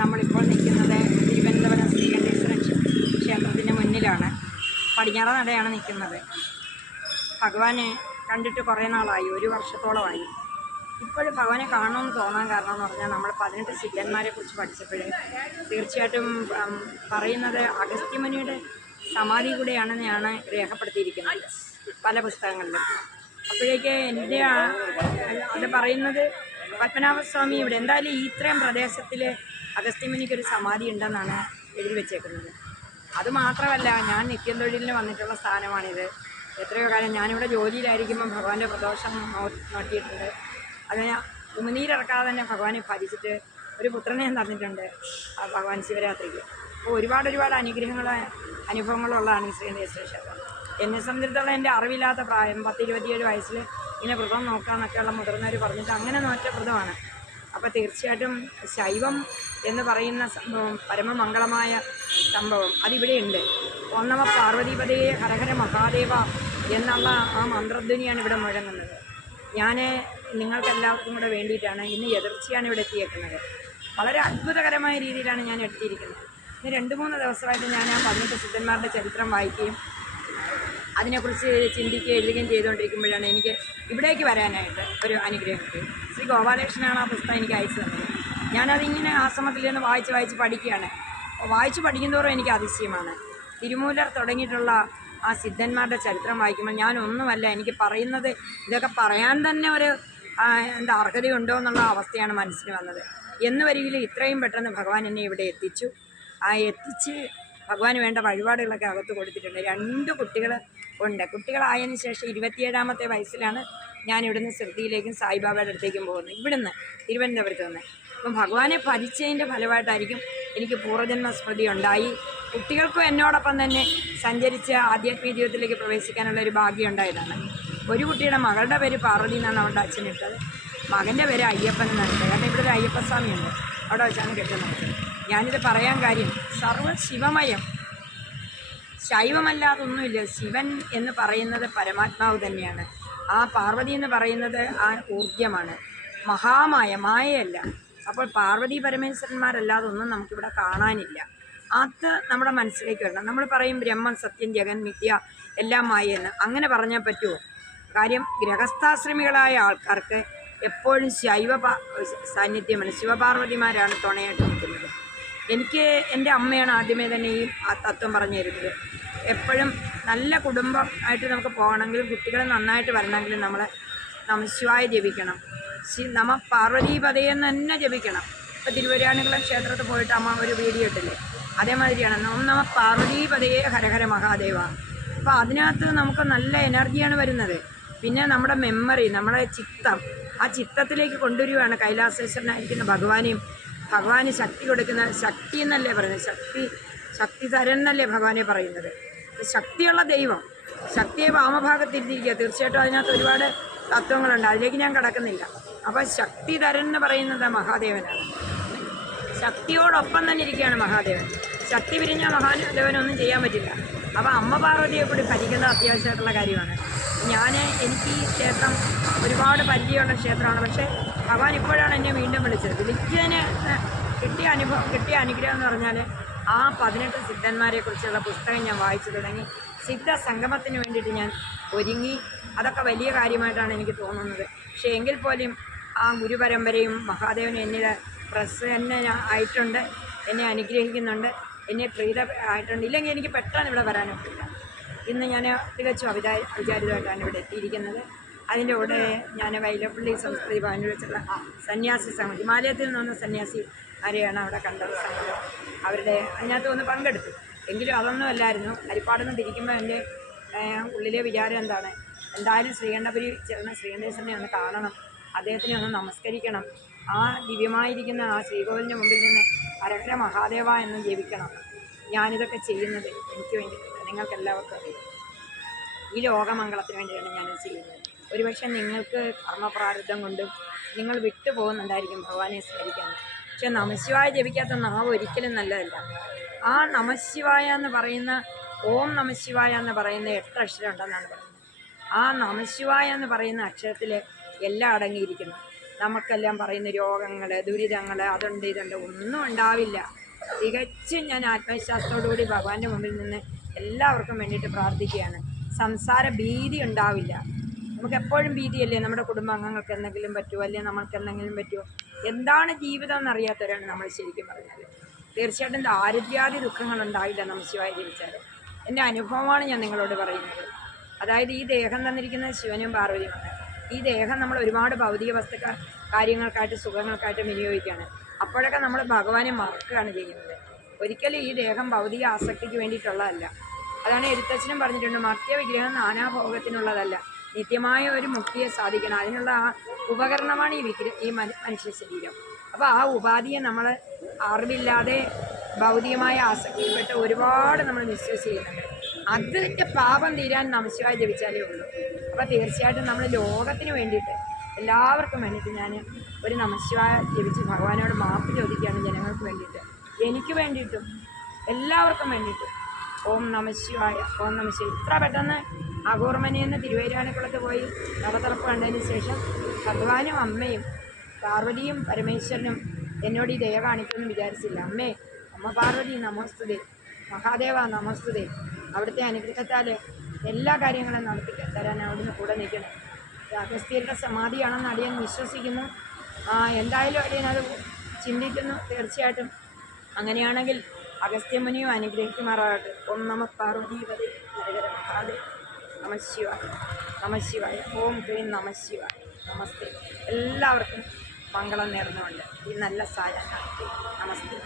നമ്മളിപ്പോൾ നിൽക്കുന്നത് തിരുവനന്തപുരം ശ്രീകണ്ഠേശ്വര ക്ഷേത്രത്തിൻ്റെ മുന്നിലാണ്. പടിഞ്ഞാറ നടയാണ് നിൽക്കുന്നത്. ഭഗവാനെ കണ്ടിട്ട് കുറേ നാളായി, 1 വർഷത്തോളമായി. ഇപ്പോഴും ഭഗവാനെ കാണണമെന്ന് തോന്നാൻ കാരണം എന്ന് പറഞ്ഞാൽ നമ്മൾ 18 സിദ്ധന്മാരെ കുറിച്ച് പഠിച്ചപ്പോൾ തീർച്ചയായിട്ടും പറയുന്നത് അഗസ്ത്യമുനിയുടെ സമാധി കൂടെയാണെന്നാണ് രേഖപ്പെടുത്തിയിരിക്കുന്നത് പല പുസ്തകങ്ങളിലും. അപ്പോഴേക്ക് എൻ്റെ അത് പറയുന്നത് പത്മനാഭസ്വാമി ഇവിടെ എന്തായാലും ഇത്രയും പ്രദേശത്തിൽ അഗസ്ത്യമുനിക്കൊരു സമാധി ഉണ്ടെന്നാണ് എഴുതി വെച്ചേക്കുന്നത്. അതുമാത്രമല്ല, ഞാൻ നിത്യം തൊഴിലിന് വന്നിട്ടുള്ള സ്ഥാനമാണിത്. എത്രയോ കാലം ഞാനിവിടെ ജോലിയിലായിരിക്കുമ്പം ഭഗവാന്റെ പ്രദോഷം നോക്കിയിട്ടുണ്ട്. അതിന് ഉമിനീരിറക്കാതെ തന്നെ ഭഗവാനെ ഭജിച്ചിട്ട് ഒരു പുത്രനെ തന്നിട്ടുണ്ട് ഭഗവാൻ ശിവരാത്രിക്ക്. അപ്പോൾ ഒരുപാട് അനുഭവങ്ങളുള്ളതാണ് ഈ ശ്രീകണ്ഠേശ്വര ക്ഷേത്രം. എന്നെ സംബന്ധിച്ചിടത്തോളം എൻ്റെ അറിവില്ലാത്ത പ്രായം 10-27 വയസ്സിൽ ഇങ്ങനെ വ്രതം നോക്കാമെന്നൊക്കെയുള്ള മുതിർന്നവർ പറഞ്ഞിട്ട് അങ്ങനെ നോറ്റ വ്രതമാണ്. അപ്പോൾ തീർച്ചയായിട്ടും ശൈവം എന്ന് പറയുന്ന സംഭവം, പരമമംഗളമായ സംഭവം അതിവിടെയുണ്ട്. ഓം നമഃ പാർവതീപതയെ ഹരഹര മഹാദേവ എന്നുള്ള ആ മന്ത്രധ്വനിയാണ് ഇവിടെ മുഴങ്ങുന്നത്. ഞാൻ നിങ്ങൾക്കെല്ലാവർക്കും കൂടെ വേണ്ടിയിട്ടാണ് ഇന്ന് എതിർച്ചയാണ് ഇവിടെ എത്തിയേക്കുന്നത്. വളരെ അത്ഭുതകരമായ രീതിയിലാണ് ഞാൻ എത്തിയിരിക്കുന്നത്. ഇന്ന് 2-3 ദിവസമായിട്ട് ഞാൻ ആ 18 സിദ്ധന്മാരുടെ ചരിത്രം വായിക്കുകയും അതിനെക്കുറിച്ച് ചിന്തിക്കുകയും എഴുതുകയും ചെയ്തുകൊണ്ടിരിക്കുമ്പോഴാണ് എനിക്ക് ഇവിടേക്ക് വരാനായിട്ട് ഒരു അനുഗ്രഹം കിട്ടി. ശ്രീ ഗോപാലകൃഷ്ണനാണ് ആ പുസ്തകം എനിക്ക് അയച്ചു തന്നത്. ഞാനതിങ്ങനെ ആശ്രമത്തിൽ നിന്ന് വായിച്ച് പഠിക്കുകയാണ്. വായിച്ച് പഠിക്കുന്തോറും എനിക്ക് അതിശയമാണ്. തിരുമൂലർ തുടങ്ങിയിട്ടുള്ള ആ സിദ്ധന്മാരുടെ ചരിത്രം വായിക്കുമ്പോൾ ഞാനൊന്നുമല്ല, എനിക്ക് പറയുന്നത് ഇതൊക്കെ പറയാൻ തന്നെ ഒരു അർഹതയുണ്ടോ എന്നുള്ള അവസ്ഥയാണ് മനസ്സിൽ വന്നത്. എന്ന് വരികിലും ഇത്രയും പെട്ടെന്ന് ഭഗവാൻ എന്നെ ഇവിടെ എത്തിച്ചു. എത്തിച്ച് ഭഗവാന് വേണ്ട വഴിപാടുകളൊക്കെ അകത്ത് കൊടുത്തിട്ടുണ്ട്. 2 കുട്ടികൾ ഉണ്ട്. കുട്ടികളായതിനു ശേഷം 27ാമത്തെ വയസ്സിലാണ് ഞാൻ ഇവിടുന്ന് സിർദിയിലേക്കും സായിബാബയുടെ അടുത്തേക്കും പോകുന്നത്, ഇവിടുന്ന് തിരുവനന്തപുരത്ത് നിന്ന്. അപ്പം ഭഗവാനെ ഭജിച്ചതിൻ്റെ ഫലമായിട്ടായിരിക്കും എനിക്ക് പൂർവ്വജന്മ സ്മൃതി ഉണ്ടായി. കുട്ടികൾക്കും എന്നോടൊപ്പം തന്നെ സഞ്ചരിച്ച് ആധ്യാത്മിക ജീവിതത്തിലേക്ക് പ്രവേശിക്കാനുള്ള ഒരു ഭാഗ്യം ഉണ്ടായതാണ്. ഒരു കുട്ടിയുടെ മകളുടെ പേര് പാർവതി എന്നാണ് അവളുടെ അച്ഛനിട്ടത്. മകൻ്റെ പേര് അയ്യപ്പൻ എന്നാണ്. കാരണം ഇവിടെ ഒരു അയ്യപ്പസ്വാമിയുണ്ട്, അവിടെ വെച്ചാണ് കെട്ടുന്നത്. ഞാനിത് പറയാൻ കാര്യം, സർവ്വ ശിവമയം, ശൈവമല്ലാതൊന്നുമില്ല. ശിവൻ എന്ന് പറയുന്നത് പരമാത്മാവ് തന്നെയാണ്. ആ പാർവതി എന്ന് പറയുന്നത് ആ ഊർജ്ജമാണ്, മായയല്ല. അപ്പോൾ പാർവതി പരമേശ്വരന്മാരല്ലാതൊന്നും നമുക്കിവിടെ കാണാനില്ല. അത് നമ്മുടെ മനസ്സിലേക്ക് വരണം. നമ്മൾ പറയും ബ്രഹ്മം സത്യം ജഗൻ മിഥ്യ എല്ലാം മായെന്ന്. അങ്ങനെ പറഞ്ഞാൽ പറ്റുമോ? കാര്യം ഗൃഹസ്ഥാശ്രമികളായ ആൾക്കാർക്ക് എപ്പോഴും ശൈവ സാന്നിധ്യമാണ്. ശിവപാർവതിമാരാണ് തുണയായിട്ട് നിൽക്കുന്നത്. എനിക്ക് എൻ്റെ അമ്മയാണ് ആദ്യമേ തന്നെ ഈ തത്വം പറഞ്ഞു തരുന്നത്. എപ്പോഴും നല്ല കുടുംബം ആയിട്ട് നമുക്ക് പോകണമെങ്കിലും കുട്ടികൾ നന്നായിട്ട് വരണമെങ്കിലും നമ്മൾ നമഃശിവായ ജപിക്കണം. നമ പാർവതീപതയെന്ന് തന്നെ ജപിക്കണം. ഇപ്പോൾ തിരുവരാണികുളം ക്ഷേത്രത്തിൽ പോയിട്ട് അമ്മ ഒരു വീഡിയോ ഇട്ടില്ലേ, അതേമാതിരിയാണ് ഓം നമ പാർവതീപതയെ ഹരഹര മഹാദേവ. അപ്പോൾ അതിനകത്ത് നമുക്ക് നല്ല എനർജിയാണ് വരുന്നത്. പിന്നെ നമ്മുടെ മെമ്മറി, നമ്മുടെ ചിത്തം, ആ ചിത്തത്തിലേക്ക് കൊണ്ടുവരികയാണ് കൈലാസേശ്വരനായിരിക്കുന്ന ഭഗവാന് ശക്തി കൊടുക്കുന്ന, ശക്തി എന്നല്ലേ പറയുന്നത്, ശക്തി തരൻ എന്നല്ലേ ഭഗവാനെ പറയുന്നത്. ശക്തിയുള്ള ദൈവം, ശക്തിയെ വാമഭാഗത്തിരുത്തിയിരിക്കുക. തീർച്ചയായിട്ടും അതിനകത്ത് ഒരുപാട് തത്വങ്ങളുണ്ട്, അതിലേക്ക് ഞാൻ കടക്കുന്നില്ല. അപ്പോൾ ശക്തി തരൻ എന്ന് പറയുന്നത് മഹാദേവനാണ്. ശക്തിയോടൊപ്പം തന്നെ ഇരിക്കുകയാണ് മഹാദേവൻ. ശക്തി പിരിഞ്ഞാൽ മഹാദേവനൊന്നും ചെയ്യാൻ പറ്റില്ല. അപ്പോൾ അമ്മ പാർവതിയെ കൂടി ഭരിക്കേണ്ട അത്യാവശ്യമായിട്ടുള്ള കാര്യമാണ്. എനിക്ക് ഈ ക്ഷേത്രം ഒരുപാട് പരിചയമുള്ള ക്ഷേത്രമാണ്. പക്ഷേ ഭഗവാൻ ഇപ്പോഴാണ് എന്നെ വീണ്ടും വിളിച്ചത്. വിളിച്ചതിന് കിട്ടിയ അനുഗ്രഹം എന്ന് പറഞ്ഞാൽ ആ 18 സിദ്ധന്മാരെക്കുറിച്ചുള്ള പുസ്തകം ഞാൻ വായിച്ചു തുടങ്ങി. സിദ്ധ സംഗമത്തിന് വേണ്ടിയിട്ട് ഞാൻ ഒരുങ്ങി. അതൊക്കെ വലിയ കാര്യമായിട്ടാണ് എനിക്ക് തോന്നുന്നത്. പക്ഷേ എങ്കിൽ പോലും ആ ഗുരുപരമ്പരയും മഹാദേവനും എന്നിൽ പ്രസന്നനായിട്ടുണ്ട്, എന്നെ അനുഗ്രഹിക്കുന്നുണ്ട്, എന്നെ പ്രീത ആയിട്ടുണ്ട്. ഇല്ലെങ്കിൽ എനിക്ക് പെട്ടെന്ന് ഇവിടെ വരാനൊക്കില്ല. ഇന്ന് ഞാൻ തികച്ചും അവിചാരിതമായിട്ടാണ് ഇവിടെ എത്തിയിരിക്കുന്നത്. അതിൻ്റെ കൂടെ ഞാൻ വൈലപ്പള്ളി സംസ്കൃതി ഭവനിൽ വെച്ചുള്ള സന്യാസി സംഘം, ഹിമാലയത്തിൽ നിന്ന് സന്യാസി ആരെയാണ് അവിടെ കണ്ടത് സംഘം. അതിനകത്ത് ഒന്ന് പങ്കെടുത്തു. എങ്കിലും അതൊന്നും അല്ലായിരുന്നു. ഹരിപ്പാടുന്ന് തിരിക്കുമ്പോൾ എൻ്റെ ഉള്ളിലെ വിചാരം എന്തായാലും ശ്രീകണ്ഠപുരി ചേർന്ന ശ്രീകണ്ഠേശ്വരനെ ഒന്ന് കാണണം, അദ്ദേഹത്തിനെ ഒന്ന് നമസ്കരിക്കണം, ആ ദിവ്യമായിരിക്കുന്ന ആ ശ്രീകോവിലിൻ്റെ മുമ്പിൽ നിന്ന് ഹരഹര മഹാദേവ എന്ന് ജപിക്കണം. ഞാനിതൊക്കെ ചെയ്യുന്നത് എനിക്ക് വേണ്ടിയിട്ടല്ല, നിങ്ങൾക്കെല്ലാവർക്കും അറിയാം. ഈ ലോകമംഗളത്തിന് വേണ്ടിയാണ് ഞാനിത് ചെയ്യുന്നത്. ഒരുപക്ഷെ നിങ്ങൾക്ക് കർമ്മപ്രാരബ്ധം കൊണ്ടും നിങ്ങൾ വിട്ടുപോകുന്നുണ്ടായിരിക്കും ഭഗവാനെ സ്മരിക്കാൻ. പക്ഷെ നമഃശിവായ ജപിക്കാത്ത നാവ് ഒരിക്കലും നല്ലതല്ല. ആ നമഃശിവായ എന്ന് പറയുന്ന, ഓം നമഃശിവായ എന്ന് പറയുന്ന 8 അക്ഷരം ഉണ്ടെന്നാണ് പറയുന്നത്. ആ നമഃശിവായ എന്ന് പറയുന്ന അക്ഷരത്തിൽ എല്ലാം അടങ്ങിയിരിക്കുന്നു. നമുക്കെല്ലാം പറയുന്ന രോഗങ്ങൾ, ദുരിതങ്ങൾ, അതുണ്ട് ഇതുണ്ട്, ഒന്നും ഉണ്ടാവില്ല. തികച്ചും ഞാൻ ആത്മവിശ്വാസത്തോടുകൂടി ഭഗവാന്റെ മുമ്പിൽ നിന്ന് എല്ലാവർക്കും വേണ്ടിയിട്ട് പ്രാർത്ഥിക്കുകയാണ്. സംസാര ഭീതി ഉണ്ടാവില്ല. നമുക്ക് എപ്പോഴും ഭീതിയല്ലേ, നമ്മുടെ കുടുംബാംഗങ്ങൾക്ക് എന്തെങ്കിലും പറ്റുമോ, അല്ലെങ്കിൽ നമ്മൾക്ക് എന്തെങ്കിലും പറ്റുമോ? എന്താണ് ജീവിതം എന്നറിയാത്തവരാണ് നമ്മൾ ശരിക്കും പറഞ്ഞാൽ. തീർച്ചയായിട്ടും ദാരിദ്ര്യാദി ദുഃഖങ്ങൾ ഉണ്ടാവില്ല നമശിവായ ജപിച്ചാൽ. എൻ്റെ അനുഭവമാണ് ഞാൻ നിങ്ങളോട് പറയുന്നത്. അതായത് ഈ ദേഹം തന്നിരിക്കുന്നത് ശിവനും പാർവതിയുമാണ്. ഈ ദേഹം നമ്മൾ ഒരുപാട് ഭൗതിക കാര്യങ്ങൾക്കായിട്ട് സുഖങ്ങൾക്കായിട്ട് വിനിയോഗിക്കുകയാണ്. അപ്പോഴൊക്കെ നമ്മൾ ഭഗവാനെ മറക്കുകയാണ് ചെയ്യുന്നത്. ഒരിക്കലും ഈ ദേഹം ഭൗതിക ആസക്തിക്ക് വേണ്ടിയിട്ടുള്ളതല്ല. അതാണ് എഴുത്തച്ഛനും പറഞ്ഞിട്ടുണ്ട്, മർത്യ വിഗ്രഹം നാനാഭോഗത്തിനുള്ളതല്ല, നിത്യമായ ഒരു മുക്തിയെ സാധിക്കണം. അതിനുള്ള ആ ഉപകരണമാണ് ഈ മനുഷ്യ ശരീരം. അപ്പോൾ ആ ഉപാധിയെ നമ്മൾ അറിവില്ലാതെ ഭൗതികമായ ആസക്തിയിൽപ്പെട്ട് ഒരുപാട് നമ്മൾ മിസ്യൂസ് ചെയ്യുന്നുണ്ട്. അതിൻ്റെ പാപം തീരാൻ നമശിവായ ജപിച്ചാലേ ഉള്ളൂ. അപ്പോൾ തീർച്ചയായിട്ടും നമ്മൾ ലോകത്തിന് വേണ്ടിയിട്ട്, എല്ലാവർക്കും വേണ്ടിയിട്ട് ഞാൻ ഒരു നമശിവായ ജപിച്ച് ഭഗവാനോട് മാപ്പ് ചോദിക്കുകയാണ്, ജനങ്ങൾക്ക് വേണ്ടിയിട്ട്, എനിക്ക് വേണ്ടിയിട്ടും എല്ലാവർക്കും വേണ്ടിയിട്ടും. ഓം നമശിവായ, ഓം നമശിവായ. ഇത്ര പെട്ടെന്ന് അകൂർമനയിൽ നിന്ന് തിരുവേരാനക്കുളത്ത് പോയി നവതറപ്പ് കണ്ടതിന് ശേഷം ഭഗവാനും അമ്മയും പാർവതിയും പരമേശ്വരനും എന്നോട് ഈ ദയ കാണിക്കുമെന്ന് വിചാരിച്ചില്ല. അമ്മ പാർവതി നമോസ്തുതേ, മഹാദേവ നമോസ്തുതേ. അവിടുത്തെ അനുഗ്രഹത്താൽ എല്ലാ കാര്യങ്ങളും നടത്തി തരാൻ അവിടുന്ന് കൂടെ നിൽക്കണം. അഗസ്ത്യരുടെ സമാധിയാണെന്ന് അടിയൻ വിശ്വസിക്കുന്നു. എന്തായാലും അടിയൻ അത് ചിന്തിക്കുന്നു. തീർച്ചയായിട്ടും അങ്ങനെയാണെങ്കിൽ അഗസ്ത്യമുനിയും അനുഗ്രഹിക്കുമാറാകട്ടെ. ഓം നമ പാർവതീപതി ഹരഹര മഹാദേവ. നമശിവായ, നമശിവായ. ഓം ക്ലീം നമശിവായ. നമസ്തേ. എല്ലാവർക്കും മംഗളം നേർന്നുകൊണ്ട് ഈ നല്ല സായം നടത്തി. നമസ്തേ.